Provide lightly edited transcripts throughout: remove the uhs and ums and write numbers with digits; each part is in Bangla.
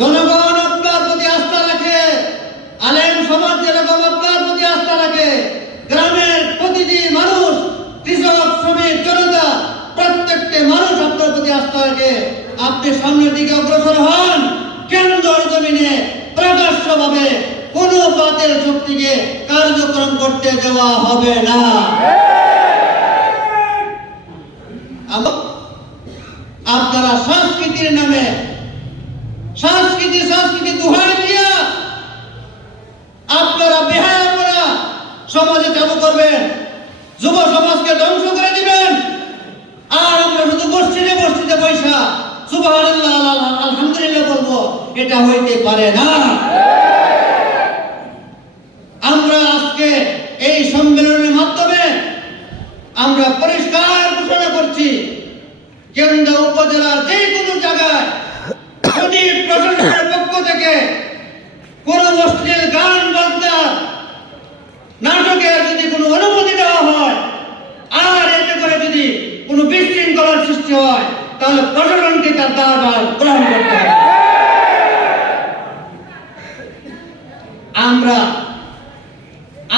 জনগণ আপনার প্রতি আস্থা রাখে, আলেম সমাজ যেরকম আপনার প্রতি আস্থা রাখে, গ্রামের প্রতিটি মানুষ, কৃষক, শ্রমিক, জনতা, প্রত্যেকটি মানুষ আপনার প্রতি আস্থা রাখে। আপনি সামনের দিকে অগ্রসর হন, কেন্দ্রের জমিনে প্রকাশ্যভাবে কোন বাতের শক্তিকে কার্যক্রম করতে দেওয়া হবে না। আপনারা সংস্কৃতির নামে সংস্কৃতি দোহাই দিয়া আপনারা বেহায়াপনা সমাজে চালু করবেন, যুব সমাজকে ধ্বংস করে দিবেন। আর আমরা শুধু মসজিদে পয়সা সুবহানাল্লাহ আলহামদুলিল্লাহ বলবো, এটা হইতে পারে না। আমরা আজকে এই সম্মেলনের মাধ্যমে আমরা পরিষ্কার ঘোষণা করছি, কেন্দ্র উপজেলার যে কোনো জায়গায় যদি প্রশাসনের পক্ষ থেকে কোন অশ্লীল গান বাজনা নাটকের যদি কোনো অনুমতি দেওয়া হয়, আর এতে করে যদি কোনো বিশৃঙ্খলার সৃষ্টি হয়, তাহলে প্রশাসনকে তার দায়ভার গ্রহণ করতে হবে।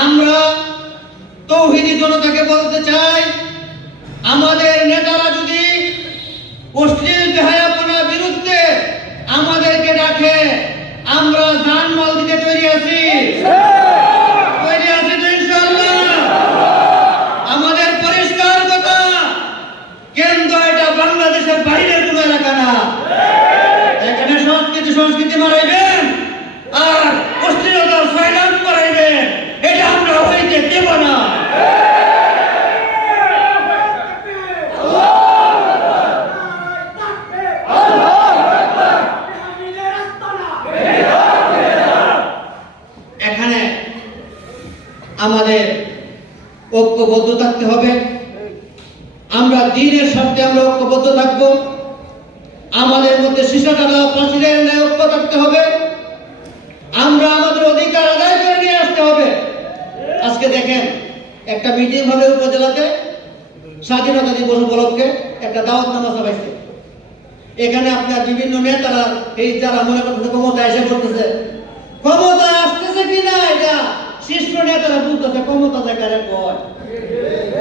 আমরা তৌহিদি জনতাকে বলতে চাই, আমাদের নেতারা যদি অশ্লীল বেহায়াপনার বিরুদ্ধে আমাদেরকে ডাকে, আমরা জানমাল দিতে তৈরি আছি তো ইনশাআল্লাহ। আমাদের পরিষ্কার কথা, কেন্দ্র এটা বাংলাদেশের বাইরের কোন এলাকা না। এখানে সংস্কৃতি মারাইবেন আর অশ্লীলতার ফাইনান্স করাইবেন, এটা আমরা হইতে দেব না। এখানে আমাদের ঐক্যবদ্ধ থাকতে হবে। আমরা দ্বীনের স্বার্থে আমরা ঐক্যবদ্ধ থাকবো। আমাদের মধ্যে শিশাটালা প্রাচীরের ন্যায় ঐক্য থাকতে হবে। আমরা আমাদের অধিকার আদায় করে নিয়ে আসতে হবে। আজকে দেখেন, একটা মিটিং হবে উপজেলাতে, স্বাধীনতা দিবস উপলক্ষে একটা দাওয়াতনামা ছাপাইছে। এখানে আপনার বিভিন্ন নেতারা, এই যারা মনে করতেছে ক্ষমতা এসে পড়তেছে, ক্ষমতা আসতেছে কিনা এটা শীর্ষ নেতারা বুঝতেছে, ক্ষমতা দেখারে কয়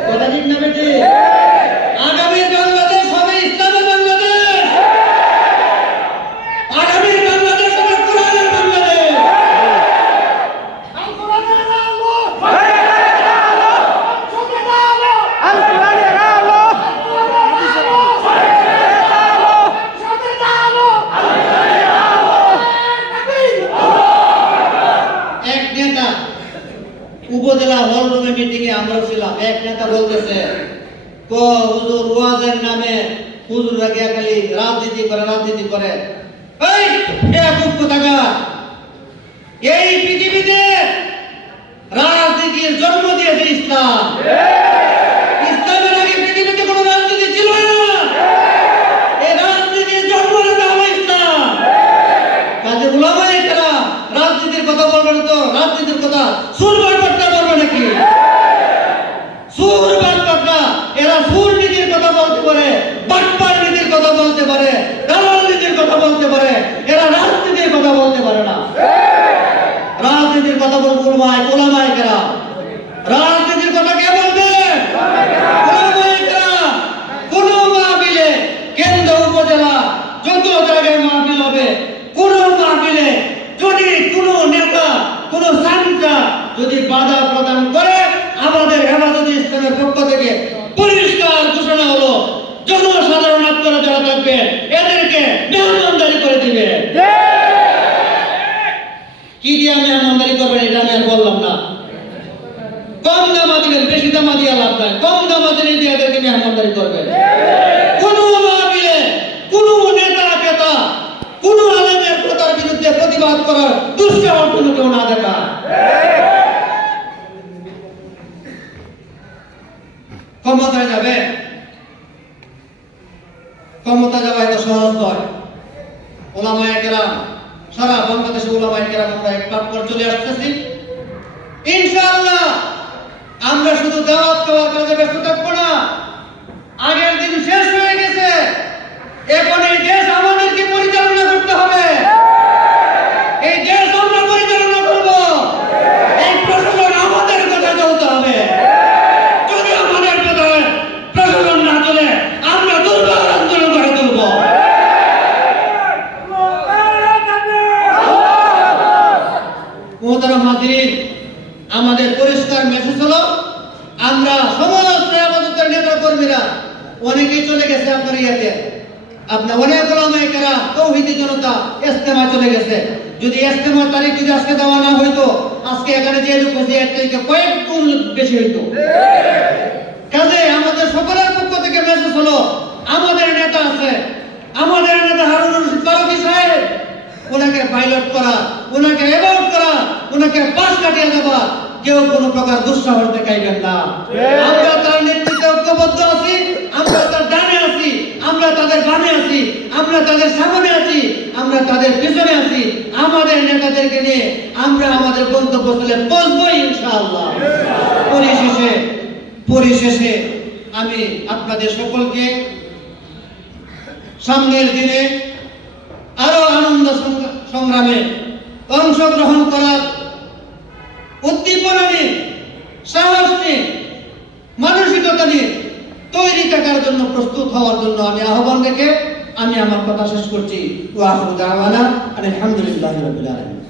কথা ঠিক না বেটি? আগামীর বাংলাদেশ হবে ইসলামের বাংলাদেশ, আগামীর বাংলাদেশ হবে কোরআনের বাংলাদেশ। এক নেতা উপজেলা হল রুমে মিটিং এ আমরা ছিলাম, এক নেতা বলতেছে, হুজুর ওয়াজের নামে হুজুররা গিয়া খালি রাজনীতি করে। এই বেয়াকুব কোথাকার, এই পৃথিবীতে রাজনীতির জন্ম দিয়েছে ইসলাম। ইসলামের আগে পৃথিবীতে কোনো রাজনীতি ছিল না, এই রাজনীতির জন্ম দিয়েছে হলো ইসলাম। কাজে উলামায়ে কেরাম রাজনীতির কথা বলবেন তো রাজনীতির কথা সুরবার করতে পারবে নাকি? সুরবার কথা, এরা সুর নীতির কথা বলতে পারে, বাটপার নীতির কথা বলতে পারে, দালাল নীতির কথা বলতে পারে, এরা রাজনীতির কথা বলতে পারে না। রাজনীতির কথা বলবো উলামায়ে কেরাম। রাজনীতির কথা কে বলবে? উলামায়ে কেরাম। কোন মাহফিলে, কেন্দ্র উপজেলা যত জায়গায় মাহফিল হবে, কোন মাহফিলে যদি কোন নেতা, কোন সান্তা যদি বাধা প্রদান করে, আমাদের হেফাজতে ইসলামের পক্ষ থেকে পরিষ্কার ঘোষণা হলো, জনসাধারণ আপনারা যারা থাকবেন এদেরকে মেহমানদারি করে দিবে। কি দিয়ে মেহমানদারি করবেন এটা আমি আর বললাম না। কম দামা দিবেন, বেশি দামা দিয়ে লাভ নাই, কম দামা দিয়ে এদেরকে মেহমানদারি করবেন। কোন মাহফিলে কোন নেতা কেতা কোন আলেমের কথার বিরুদ্ধে প্রতিবাদ করার দুঃসাহস কেউ না দেখা। ক্ষমতায় যাবে, ক্ষমতা যাওয়া এত সহজ নয়। উলামায়ে কেরাম, সারা বাংলাদেশে উলামায়ে কেরাম আমরা এক প্ল্যাটফর্মে চলে আসতেছি। ইনশাআল্লাহ আমরা শুধু দাওয়াত দেওয়ার কাজে ব্যস্ত থাকবো না। আগের দিন শেষ হয়ে গেছে, এখন এই দেশ আমাদেরকে পরিচালনা করতে হবে। আপনার অনেক ওলামায়ে কেরাম তৌহিদি জনতা ইজতেমা চলে গেছে। যদি ইজতেমার তারিখ যদি আজকে দেওয়া না হইতো, আজকে এখানে যে লোক হয়েছে এর থেকে কয়েক গুণ বেশি হইতো। কাজে আমাদের সকলের পক্ষ থেকে মেসেজ হলো, আমাদের নেতা আছে, আমাদের নেতা হারুন রশিদ ফারুকী সাহেব, ওনাকে পাইলট করা, ওনাকে অ্যাভয়েড করা, ওনাকে পাশ কাটিয়ে দেওয়া, কেউ কোনো প্রকার দুঃসাহস দেখাইবেন না। আমরা তার নেতৃত্বে ঐক্যবদ্ধ আছি, আমরা তার ডানে আছি, আমরা তাদের বামে আছি, আমরা তাদের সামনে আছি, আমরা তাদের পিছনে আছি। আমাদের নেতাদেরকে নিয়ে আমরা আমাদের গন্তব্যস্থলে পৌঁছবই ইনশাআল্লাহ। পরিশেষে আমি আপনাদের সকলকে সামনের দিনে আরো আনন্দ সংগ্রামে অংশগ্রহণ করার উদ্দীপনা নিয়ে, সাহস নিয়ে, মানসিকতা নিয়ে তৈরি থাকার জন্য, প্রস্তুত হওয়ার জন্য আমি আহ্বান রেখে আমি আমার কথা শেষ করছি। ওয়া আখিরু দাওয়ানা আলহামদুলিল্লাহি রাব্বিল আলামিন।